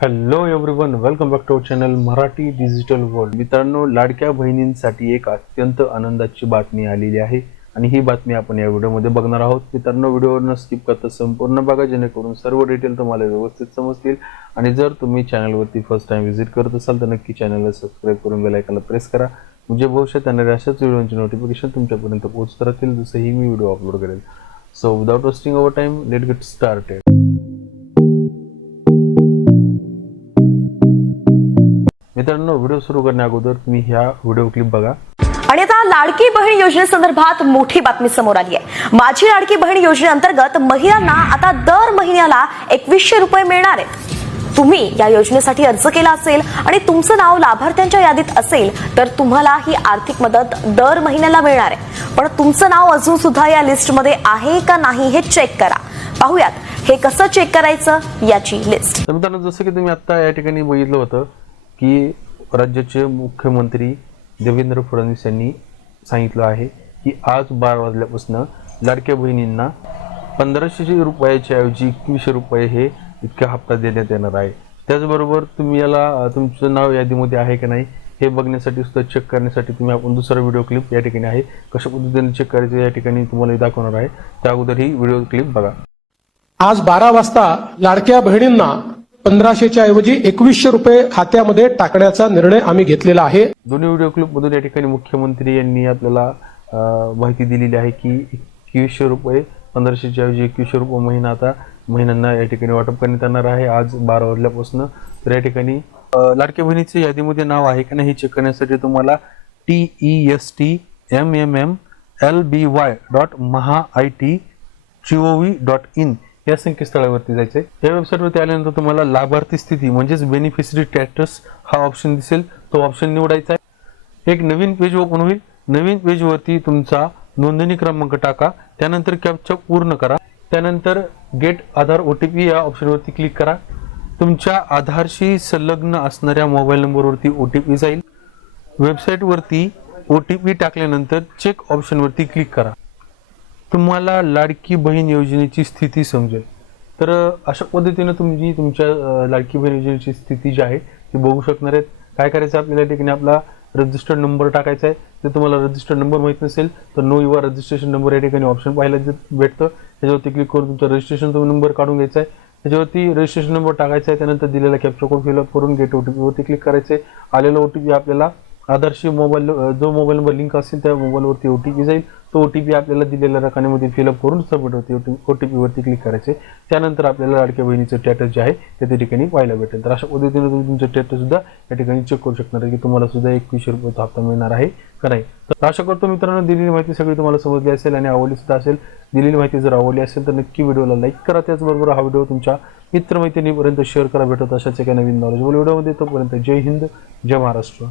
Hello everyone welcome back to our channel Marathi digital world मित्रांनो लाडक्या बहिणींसाठी एक अत्यंत आनंदाची बातमी आलेली आहे आणि ही बातमी आपण या व्हिडिओमध्ये बघणार आहोत. मित्रांनो व्हिडिओवरनं स्किप करता संपूर्ण बघा जेणेकरून सर्व डिटेल तुम्हाला व्यवस्थित समजतील. आणि जर तुम्ही चॅनलवरती फर्स्ट टाइम व्हिजिट करत असाल तर नक्की चॅनलला सबस्क्राईब करून बेलायकाला प्रेस करा. म्हणजे भविष्यात येणाऱ्या अशाच व्हिडिओची नोटिफिकेशन तुमच्यापर्यंत पोहोचत राहतील जसंही मी व्हिडिओ अपलोड करेल. So without wasting over time let get started मित्रांनो व्हिडिओ सुरू करण्या अगोदर तुम्ही ह्या व्हिडिओ क्लिप बघा. आणि आता लाडकी बहीण योजनेसंदर्भात मोठी बातमी समोर आली आहे. माझी लाडकी बहीण योजनेअंतर्गत महिलांना आता दर महिन्याला एकवीसशे रुपये मिळणार आहेत. तुम्ही या योजनेसाठी अर्ज केला असेल आणि तुमचं नाव लाभार्थ्यांच्या यादीत असेल तर तुम्हाला ही आर्थिक मदत दर महिन्याला मिळणार आहे. पण तुमचं नाव अजून सुद्धा या लिस्टमध्ये आहे का नाही हे चेक करा. पाहूयात हे कसं चेक करायचं याची लिस्ट. तर मित्रांनो जसं की तुम्ही आता या ठिकाणी बघितलं होतं की राज्याचे मुख्यमंत्री देवेंद्र फडणवीस यांनी सांगितलं आहे की आज बारा वाजल्यापासून लाडक्या बहिणींना पंधराशे रुपयाच्या ऐवजी एकवीसशे रुपये हे इतका हप्ता देण्यात येणार आहे. त्याचबरोबर तुम्ही याला तुमचं नाव यादीमध्ये आहे की नाही हे बघण्यासाठी सुद्धा चेक करण्यासाठी तुम्ही आपण दुसरा व्हिडिओ क्लिप या ठिकाणी आहे. कशा पद्धतीने चेक करायचं या ठिकाणी तुम्हाला दाखवणार आहे. त्या अगोदर ही व्हिडिओ क्लिप बघा. आज बारा वाजता लाडक्या बहिणींना पंधराशेच्या ऐवजी एकवीसशे रुपये खात्यामध्ये टाकण्याचा निर्णय आम्ही घेतलेला आहे. दोन्ही व्हिडिओ क्लिपमधून या ठिकाणी मुख्यमंत्री यांनी आपल्याला माहिती दिलेली आहे की एकवीसशे रुपये पंधराशेच्या ऐवजी एकवीसशे रुपये महिना आता महिन्यांना या ठिकाणी वाटप करण्यात येणार आहे. आज बारा वाजल्यापासून तर या ठिकाणी लाडक्या बहिणीचे यादीमध्ये नाव आहे का नाही हे चेक करण्यासाठी तुम्हाला T E S T M M M L B Y dot Maha I T G O V dot in या संकेतस्थळावरती जायचंय. या वेबसाईटवरती आल्यानंतर तुम्हाला लाभार्थी स्थिती म्हणजेच बेनिफिशरी स्टॅटस हा ऑप्शन दिसेल. तो ऑप्शन निवडायचा आहे. एक नवीन पेज ओपन होईल. नवीन पेजवरती तुमचा नोंदणी क्रमांक टाका. त्यानंतर कॅपचा पूर्ण करा. त्यानंतर get Aadhaar O T P या ऑप्शनवरती क्लिक करा. तुमच्या आधारशी संलग्न असणाऱ्या मोबाईल नंबरवरती ओ टी पी जाईल. वेबसाईटवरती ओ टी पी टाकल्यानंतर चेक ऑप्शनवरती क्लिक करा. तुम्हाला लाडकी बहीण योजनेची स्थिती समजेल. तर अशा पद्धतीनं तुम्ही तुमच्या लाडकी बहीण योजनेची स्थिती जी आहे ती बघू शकणार आहेत. काय करायचं आपल्याला या ठिकाणी आपला रजिस्टर्ड नंबर टाकायचा आहे. जर तुम्हाला रजिस्टर्ड नंबर माहीत नसेल तर नो युवा रजिस्ट्रेशन नंबर या ठिकाणी ऑप्शन पाहायला भेटतं. त्याच्यावरती क्लिक करून तुमचा रजिस्ट्रेशन नंबर काढून घ्यायचा आहे. त्याच्यावरती रजिस्ट्रेशन नंबर टाकायचा आहे. त्यानंतर दिलेला कॅप्चर कोड फिलअप करून गेट ओ टी पीवरती क्लिक करायचं आहे. आलेला ओ टी पी आपल्याला आधारशी मोबाईल जो मोबाईल नंबर लिंक असेल त्या मोबाईलवरती ओ टी पी जाईल. तो ओ टी पी आपल्याला दिलेल्या रकानेमध्ये फिलअप करून सबमिट होती. ओ टी पीवरती क्लिक करायचे. त्यानंतर आपल्याला लाडक्या बहिणीचं स्टॅटस जे आहे ते त्या ठिकाणी पाहायला भेटेल. तर अशा पद्धतीने तुम्ही तुमचं स्टॅटससुद्धा या ठिकाणी चेक करू शकणार की तुम्हाला सुद्धा एकवीसशे रुपयाचा हप्ता मिळणार आहे का नाही. तर अशा करतो मित्रांनो दिलेली माहिती सगळी तुम्हाला समजली असेल आणि आवडली सुद्धा असेल. दिलेली माहिती जर आवडली असेल तर नक्की व्हिडिओला लाईक करा. त्याचबरोबर हा व्हिडिओ तुमच्या मित्रमैत्रिणीपर्यंत शेअर करा. भेटत अशाच एका नवीन नॉलेजबल व्हिडिओमध्ये तोपर्यंत जय हिंद जय महाराष्ट्र.